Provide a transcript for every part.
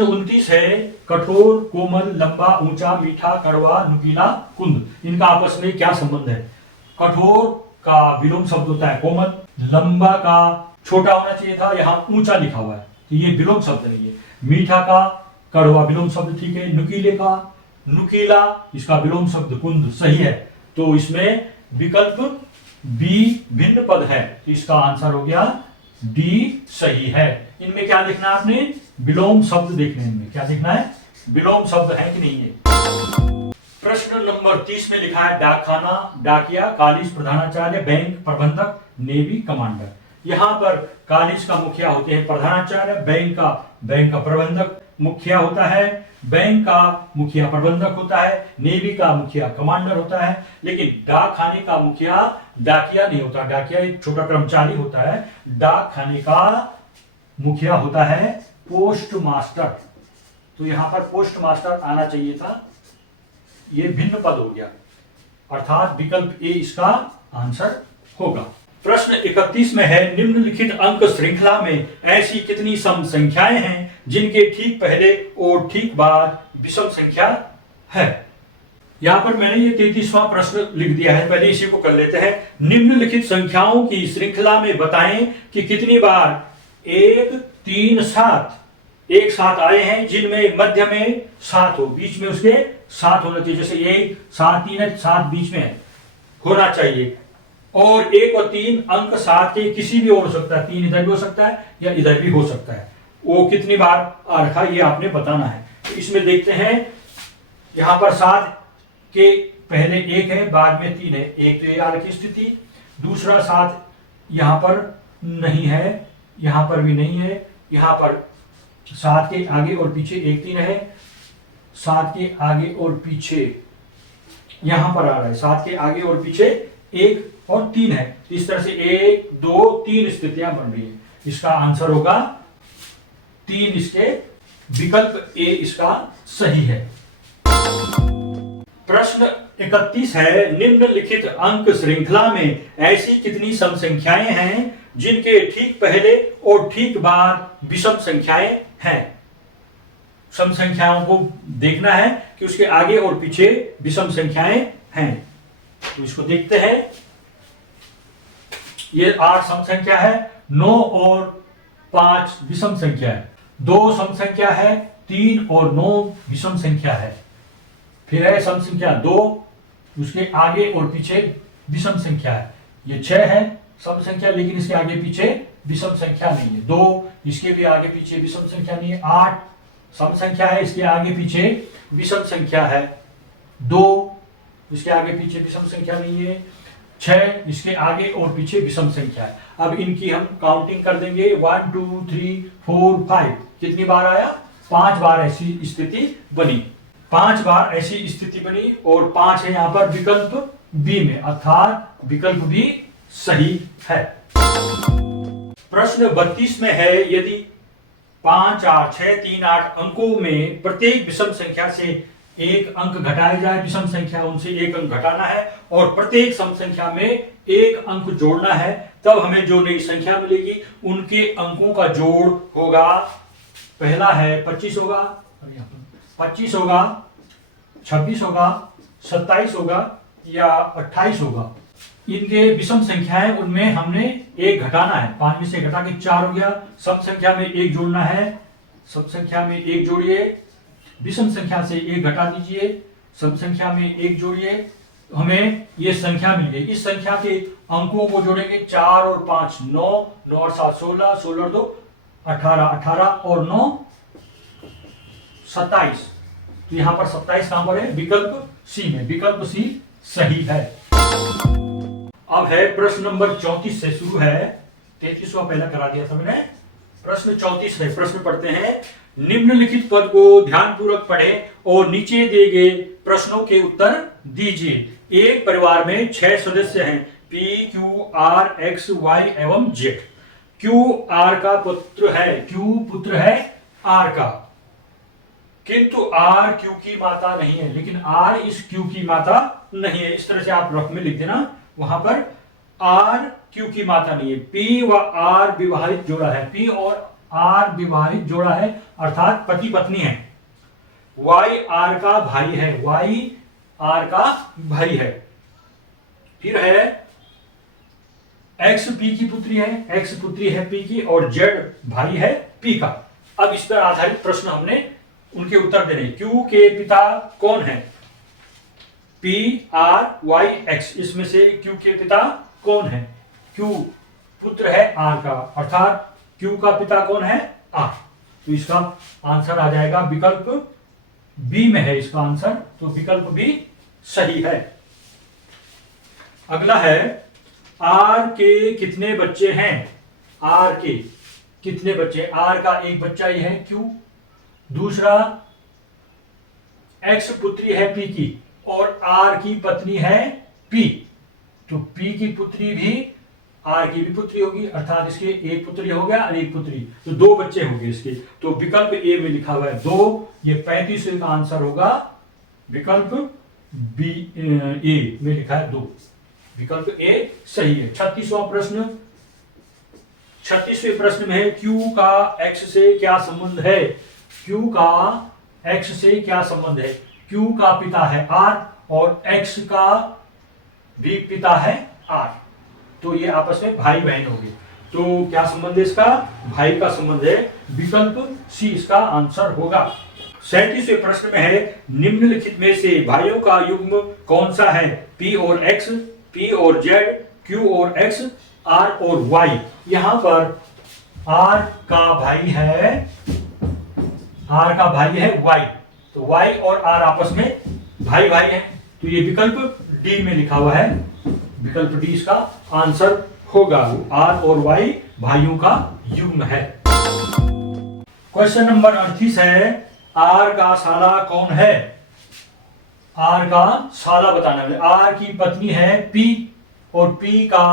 प्रश्न 29 है, कठोर, कोमल, लंबा, ऊंचा, मीठा, कड़वा, नुकीला, कुंद, इनका आपस में क्या संबंध है? कठोर का विलोम शब्द होता है कोमल, लंबा का छोटा होना चाहिए था, यहाँ ऊंचा लिखा हुआ है तो ये विलोम शब्द नहीं है। मीठा का कड़वा विलोम शब्द ठीक है। नुकीले का नुकीला, इसका विलोम शब्द कुंद सही है। तो इसमें विकल्प बी भिन्न पद है, तो इसका आंसर हो गया डी सही है। इनमें क्या देखना है आपने? विलोम शब्द देखने। इनमें क्या देखना है? विलोम शब्द है कि नहीं है। प्रश्न नंबर 30 में लिखा है डाकखाना, डाकिया, कॉलेज प्रधानाचार्य, बैंक प्रबंधक, नेवी कमांडर। यहाँ पर कॉलेज का मुखिया होते हैं प्रधानाचार्य, बैंक का प्रबंधक मुखिया होता है, बैंक का मुखिया प्रबंधक होता है, नेवी का मुखिया कमांडर होता है, लेकिन डाक खाने का मुखिया डाकिया नहीं होता। डाकिया एक छोटा कर्मचारी होता है। डाक खाने का मुखिया होता है पोस्ट मास्टर। तो यहां पर पोस्ट मास्टर आना चाहिए था, ये भिन्न पद हो गया, अर्थात विकल्प ए इसका आंसर होगा। प्रश्न 31 में है, निम्नलिखित अंक श्रृंखला में ऐसी कितनी सम संख्याएं हैं जिनके ठीक पहले और ठीक बाद विषम संख्या है? यहां पर मैंने ये 33वां प्रश्न लिख दिया है, पहले इसी को कर लेते हैं। निम्नलिखित संख्याओं की श्रृंखला में बताएं कि कितनी बार 1, 3, 7 एक साथ आए हैं, जिनमें मध्य में 7 हो, बीच में उसके 7 होना चाहिए। जैसे 1, 7, 3 है, 7 बीच में होना चाहिए। और 1 और 3 अंक 7 के किसी भी और हो सकता है, 3 इधर भी हो सकता है या इधर भी हो सकता है। वो कितनी बार आ रखा ये आपने बताना है। तो इसमें देखते हैं, यहां पर 7 के पहले 1 है, बाद में 3 है, एक तो ये आ रखी स्थिति। दूसरा 7 यहां पर नहीं है, यहां पर भी नहीं है, यहां पर 7 के आगे और पीछे 1, 3 है, 7 के आगे और पीछे यहां पर आ रहा है, 7 के आगे और पीछे 1 और 3 है। इस तरह से 1, 2, 3 स्थितियां बन रही है। इसका आंसर होगा 3, इसके विकल्प ए इसका सही है। प्रश्न 31 है, निम्नलिखित अंक श्रृंखला में ऐसी कितनी सम संख्याएं हैं जिनके ठीक पहले और ठीक बाद विषम संख्याएं हैं? सम संख्याओं को देखना है कि उसके आगे और पीछे विषम संख्याएं हैं। तो इसको देखते हैं। ये 8 सम संख्या है, 9 और 5 विषम संख्या है, 2 सम संख्या है, 3 और 9 विषम संख्या है। फिर है सम संख्या 2, उसके आगे और पीछे विषम संख्या है। ये 6 है सम संख्या, लेकिन इसके आगे पीछे विषम संख्या नहीं है। 2, इसके भी आगे पीछे विषम संख्या नहीं है। 8 सम संख्या है, इसके आगे पीछे विषम संख्या है। 2, इसके आगे पीछे विषम संख्या नहीं है। 6, इसके आगे और पीछे विषम संख्या है। अब इनकी हम काउंटिंग कर देंगे, 1, 2, 3, 4, 5। कितनी बार आया? 5 बार ऐसी स्थिति बनी। 5 बार ऐसी स्थिति बनी और 5 है यहाँ पर विकल्प बी में, अर्थात विकल्प बी सही है। प्रश्न 32 में है, यदि 5, 4, 6, 3, 8 अंकों में प्रत्येक विषम संख्या से एक अंक घटाया जाए, विषम संख्या उनसे एक अंक घटाना है और प्रत्येक सम संख्या में एक अंक जोड़ना है, तब हमें जो नई संख्या मिलेगी उनके अंकों का जोड़ होगा। पहला है 25 होगा, 25 होगा, 26 होगा, 27 होगा या 28 होगा। इनके विषम संख्याएं, उनमें हमने एक घटाना है। 5 में से घटा के 4 हो गया। सम संख्या में एक जोड़ना है, सम संख्या में एक जोड़िए, विषम संख्या से एक घटा दीजिए, सम संख्या में एक जोड़िए, हमें ये संख्या मिल गई। इस संख्या के अंकों को जोड़ेंगे, 4 और 5 9, 9 और 7 16, 16 और 2 18, 18 और 9 27। तो यहां पर 27 कहां पर है? विकल्प सी में, विकल्प सी सही है। अब है प्रश्न नंबर 34 से शुरू है, 33वां पहला करा दिया था मैंने। प्रश्न 34 है, प्रश्न पढ़ते हैं। निम्नलिखित पद को ध्यानपूर्वक पढ़ें और नीचे दिए गए प्रश्नों के उत्तर दीजिए। एक परिवार में 6 सदस्य हैं, P, Q, R, X, Y एवं Z। Q R का पुत्र है, Q पुत्र है R का, किंतु R Q की माता नहीं है, लेकिन R इस Q की माता नहीं है। इस तरह से आप रफ में लिख देना, वहां पर R Q की माता नहीं है। P व R विवाहित जोड़ा है, P और आर विवाहित जोड़ा है अर्थात पति पत्नी है। वाई आर का भाई है, वाई आर का भाई है। फिर है एक्स पी की पुत्री है, एक्स पुत्री है पी की, और जेड भाई है पी का। अब इस पर आधारित प्रश्न हमने उनके उत्तर देने। क्यू के पिता कौन है? पी आर वाई एक्स, इसमें से क्यू के पिता कौन है? क्यू पुत्र है आर का, अर्थात क्यू का पिता कौन है? आर। तो इसका आंसर आ जाएगा विकल्प बी में है इसका आंसर, तो विकल्प बी सही है। अगला है आर के कितने बच्चे हैं? आर के कितने बच्चे? आर का एक बच्चा ही है क्यू, दूसरा एक्स पुत्री है पी की और आर की पत्नी है पी, तो पी की पुत्री भी आर की भी पुत्री होगी, अर्थात इसके एक पुत्री हो गया और एक पुत्री, तो दो बच्चे होंगे इसके। तो विकल्प ए में लिखा हुआ है 2, ये 35 का आंसर होगा। विकल्प बी ए में लिखा है 2, विकल्प ए सही है। 36वां प्रश्न, 36वें प्रश्न में है क्यू का एक्स से क्या संबंध है? क्यू का एक्स से क्या संबंध है? क्यू का पिता है आर और एक्स का भी पिता है आर, तो ये आपस में भाई बहन होंगे। तो क्या संबंध है इसका? भाई का संबंध है, विकल्प सी इसका आंसर होगा। 37वें प्रश्न में है निम्नलिखित में से भाइयों का युग्म कौन सा है? पी और एक्स, पी और जेड, क्यू और एक्स, आर और वाई। यहां पर आर का भाई है, आर का भाई है वाई, तो वाई और आर आपस में भाई भाई है, तो ये विकल्प डी में लिखा हुआ है, विकल्प डी इसका आंसर होगा। आर और वाई भाइयों का युग्म है। क्वेश्चन नंबर 38 है आर का साला कौन है? आर का साला बताना है। आर की पत्नी है पी और पी का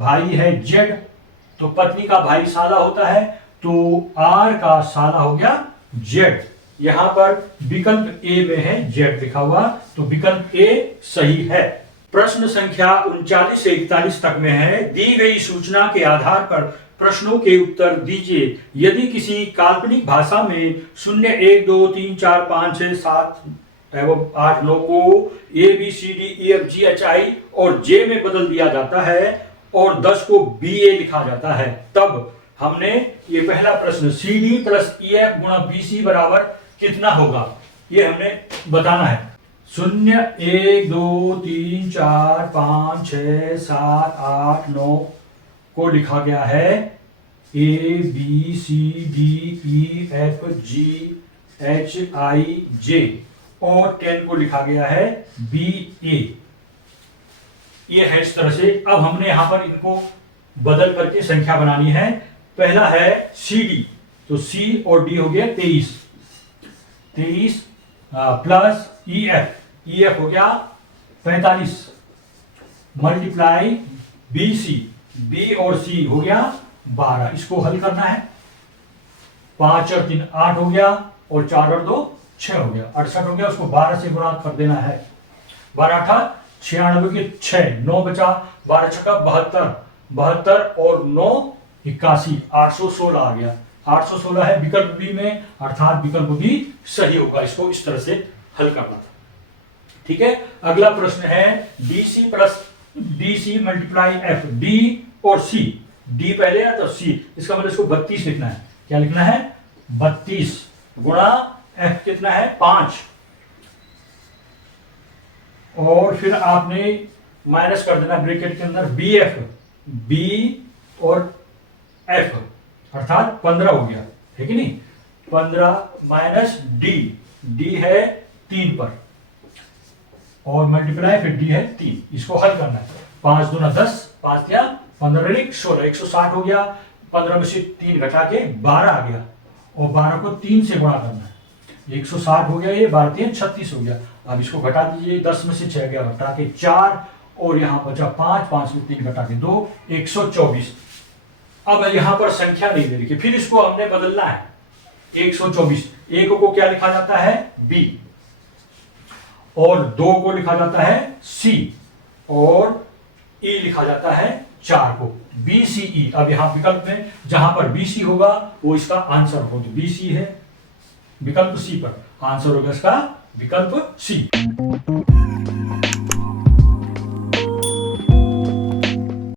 भाई है जेड, तो पत्नी का भाई साला होता है, तो आर का साला हो गया जेड। यहां पर विकल्प ए में है जेड लिखा हुआ, तो विकल्प ए सही है। प्रश्न संख्या 39 से 41 तक में है दी गई सूचना के आधार पर प्रश्नों के उत्तर दीजिए। यदि किसी काल्पनिक भाषा में 0 1 2 3 4 5 6 7 एवं 8 9 को A B C D E F G H I और जे में बदल दिया जाता है और 10 को बी ए लिखा जाता है, तब हमने ये पहला प्रश्न C D plus E F गुणा बी सी बराबर कितना होगा, ये हमने बताना है। 0 1 2 3 4 5 6 7 8 9 को लिखा गया है A B C D E F G H I J और 10 को लिखा गया है बी ए। ये है इस तरह से। अब हमने यहां पर इनको बदल करके संख्या बनानी है। पहला है सी डी, तो सी और डी हो गया 23 प्लस ई एफ हो गया 45 मल्टीप्लाई बी सी, बी और सी हो गया 12। इसको हल करना है। 5 और 3 8 हो गया और 4 और 2 6 हो गया, 68 हो गया। उसको 12 से गुणा कर देना है। 12 8 96 के 6, 9 बचा, 12 छक्का 72, 72 और 9 81, 816 आ गया। 816 है विकल्प बी में, अर्थात विकल्प बी सही होगा। इसको इस तरह से हल करना था। ठीक है। अगला प्रश्न है DC plus DC multiply F, D और सी, डी पहले है तो सी, इसका मतलब इसको 32 लिखना है। क्या लिखना है? 32 गुणा एफ कितना है 5, और फिर आपने माइनस कर देना ब्रैकेट के अंदर बी एफ, बी और एफ, अर्थात 15 हो गया है कि नहीं। 15 माइनस डी, डी है 3 पर और मल्टीप्लाई फिर डी है 3, इसको हल करना है। 5 दूना 10, 5 या 15 16, 160 हो गया। 15 में से 3 घटा के 12 आ गया और 12 को 3 से गुणा करना है। 160 हो गया, ये 12 3 36 हो गया। अब इसको घटा दीजिए, 10 में से 6 गया घटा के 4 और यहां बचा 5, 5 में 3 घटा के 2, 124। अब यहां पर संख्या नहीं दे रही, फिर इसको हमने बदलना है। 124, एक को क्या लिखा जाता है बी और 2 को लिखा जाता है सी और ई लिखा जाता है 4 को। BCE, अब यहां विकल्प में जहां पर BC होगा वो इसका आंसर हो, तो BC है विकल्प C पर, आंसर होगा इसका विकल्प C।